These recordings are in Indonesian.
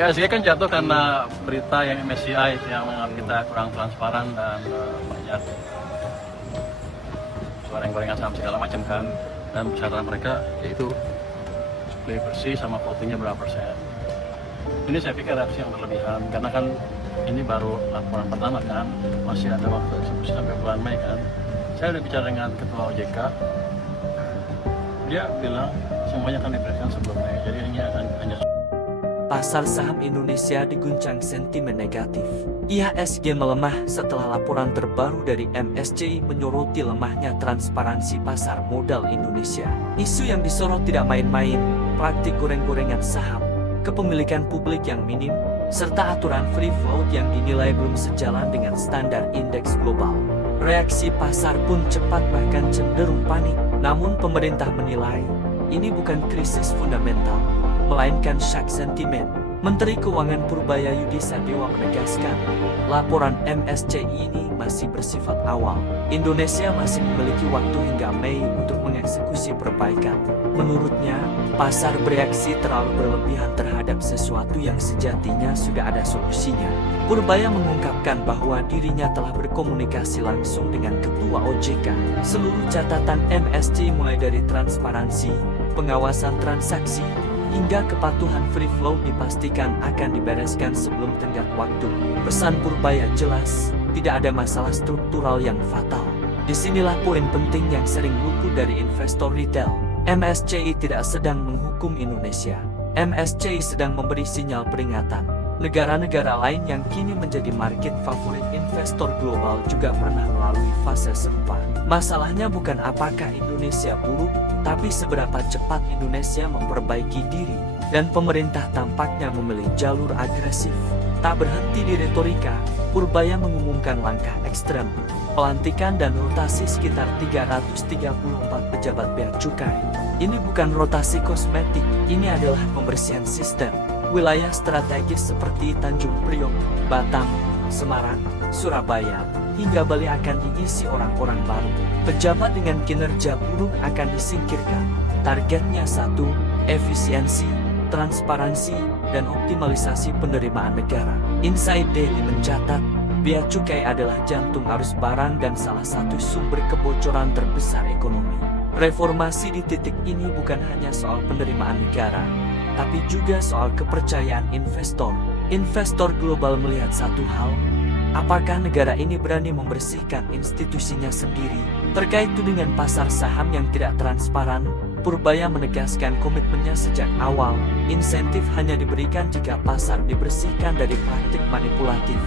IHSG kan jatuh karena berita yang MSCI yang menganggap kita kurang transparan dan banyak goreng-gorengan saham segala macam kan, dan persyaratan mereka yaitu supply bersih sama votingnya berapa persen. Ini saya pikir reaksi yang berlebihan karena kan ini baru laporan pertama kan, masih ada waktu eksekusi sampai bulan Mei kan. Saya udah bicara dengan ketua OJK, dia bilang semuanya akan diberikan sebelum Mei, jadi ini akan hanya. Pasar saham Indonesia diguncang sentimen negatif. IHSG melemah setelah laporan terbaru dari MSCI menyoroti lemahnya transparansi pasar modal Indonesia. Isu yang disorot tidak main-main, praktik goreng-gorengan saham, kepemilikan publik yang minim, serta aturan free float yang dinilai belum sejalan dengan standar indeks global. Reaksi pasar pun cepat bahkan cenderung panik. Namun pemerintah menilai ini bukan krisis fundamental, melainkan shock sentimen. Menteri Keuangan Purbaya Yudi Sadewa menegaskan, laporan MSCI ini masih bersifat awal. Indonesia masih memiliki waktu hingga Mei untuk mengeksekusi perbaikan. Menurutnya, pasar bereaksi terlalu berlebihan terhadap sesuatu yang sejatinya sudah ada solusinya. Purbaya mengungkapkan bahwa dirinya telah berkomunikasi langsung dengan Ketua OJK. Seluruh catatan MSCI mulai dari transparansi, pengawasan transaksi, hingga kepatuhan free flow dipastikan akan dibereskan sebelum tenggat waktu. Pesan Purbaya jelas, tidak ada masalah struktural yang fatal. Disinilah poin penting yang sering luput dari investor retail. MSCI tidak sedang menghukum Indonesia. MSCI sedang memberi sinyal peringatan. Negara-negara lain yang kini menjadi market favorit investor global juga pernah melalui fase serupa. Masalahnya bukan apakah Indonesia buruk, tapi seberapa cepat Indonesia memperbaiki diri. Dan pemerintah tampaknya memilih jalur agresif. Tak berhenti di retorika, Purbaya mengumumkan langkah ekstrem, pelantikan dan rotasi sekitar 334 pejabat bea cukai. Ini bukan rotasi kosmetik, ini adalah pembersihan sistem. Wilayah strategis seperti Tanjung Priok, Batam, Semarang, Surabaya, hingga Bali akan diisi orang-orang baru. Pejabat dengan kinerja buruk akan disingkirkan. Targetnya satu, efisiensi, transparansi, dan optimalisasi penerimaan negara. Inside Daily mencatat, bea cukai adalah jantung arus barang dan salah satu sumber kebocoran terbesar ekonomi. Reformasi di titik ini bukan hanya soal penerimaan negara, tapi juga soal kepercayaan investor. Investor global melihat satu hal, apakah negara ini berani membersihkan institusinya sendiri? Terkait tudingan pasar saham yang tidak transparan, Purbaya menegaskan komitmennya sejak awal, insentif hanya diberikan jika pasar dibersihkan dari praktik manipulatif.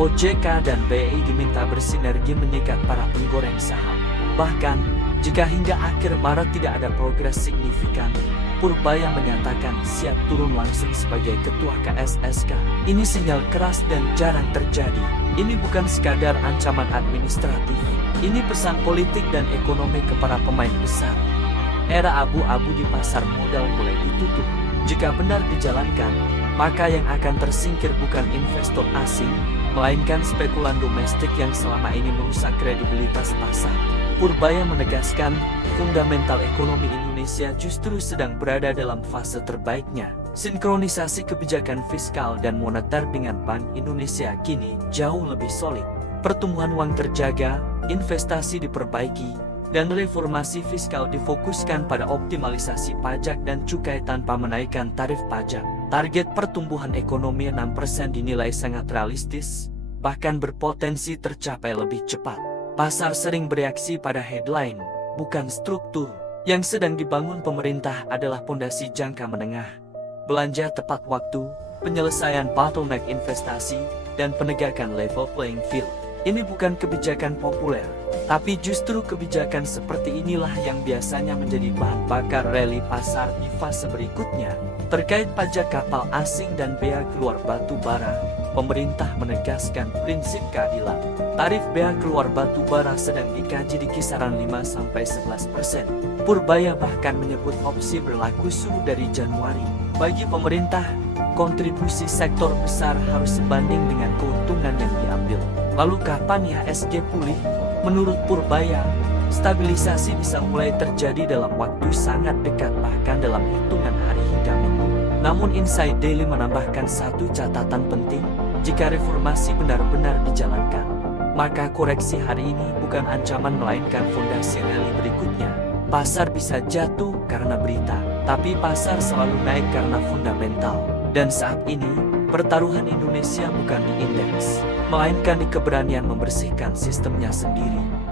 OJK dan BI diminta bersinergi menyikat para penggoreng saham. Bahkan, jika hingga akhir Maret tidak ada progres signifikan, Purbaya menyatakan siap turun langsung sebagai ketua KSSK. Ini sinyal keras dan jarang terjadi. Ini bukan sekadar ancaman administratif. Ini pesan politik dan ekonomi kepada pemain besar. Era abu-abu di pasar modal mulai ditutup. Jika benar dijalankan, maka yang akan tersingkir bukan investor asing, melainkan spekulan domestik yang selama ini merusak kredibilitas pasar. Purbaya menegaskan, fundamental ekonomi Indonesia justru sedang berada dalam fase terbaiknya. Sinkronisasi kebijakan fiskal dan moneter dengan Bank Indonesia kini jauh lebih solid. Pertumbuhan uang terjaga, investasi diperbaiki, dan reformasi fiskal difokuskan pada optimalisasi pajak dan cukai tanpa menaikkan tarif pajak. Target pertumbuhan ekonomi 6% dinilai sangat realistis, bahkan berpotensi tercapai lebih cepat. Pasar sering bereaksi pada headline, bukan struktur. Yang sedang dibangun pemerintah adalah pondasi jangka menengah. Belanja tepat waktu, penyelesaian bottleneck investasi, dan penegakan level playing field. Ini bukan kebijakan populer, tapi justru kebijakan seperti inilah yang biasanya menjadi bahan bakar rally pasar di fase berikutnya. Terkait pajak kapal asing dan bea keluar batu bara, pemerintah menegaskan prinsip keadilan. Tarif bea keluar batu bara sedang dikaji di kisaran 5-11%. Purbaya bahkan menyebut opsi berlaku suruh dari Januari. Bagi pemerintah, kontribusi sektor besar harus sebanding dengan keuntungan yang diambil. Lalu kapan IHSG pulih? Menurut Purbaya, stabilisasi bisa mulai terjadi dalam waktu sangat dekat, bahkan dalam hitungan hari hingga minggu. Namun Inside Daily menambahkan satu catatan penting, jika reformasi benar-benar dijalankan, maka koreksi hari ini bukan ancaman melainkan fondasi rally berikutnya. Pasar bisa jatuh karena berita, tapi pasar selalu naik karena fundamental. Dan saat ini, pertaruhan Indonesia bukan di indeks, melainkan di keberanian membersihkan sistemnya sendiri.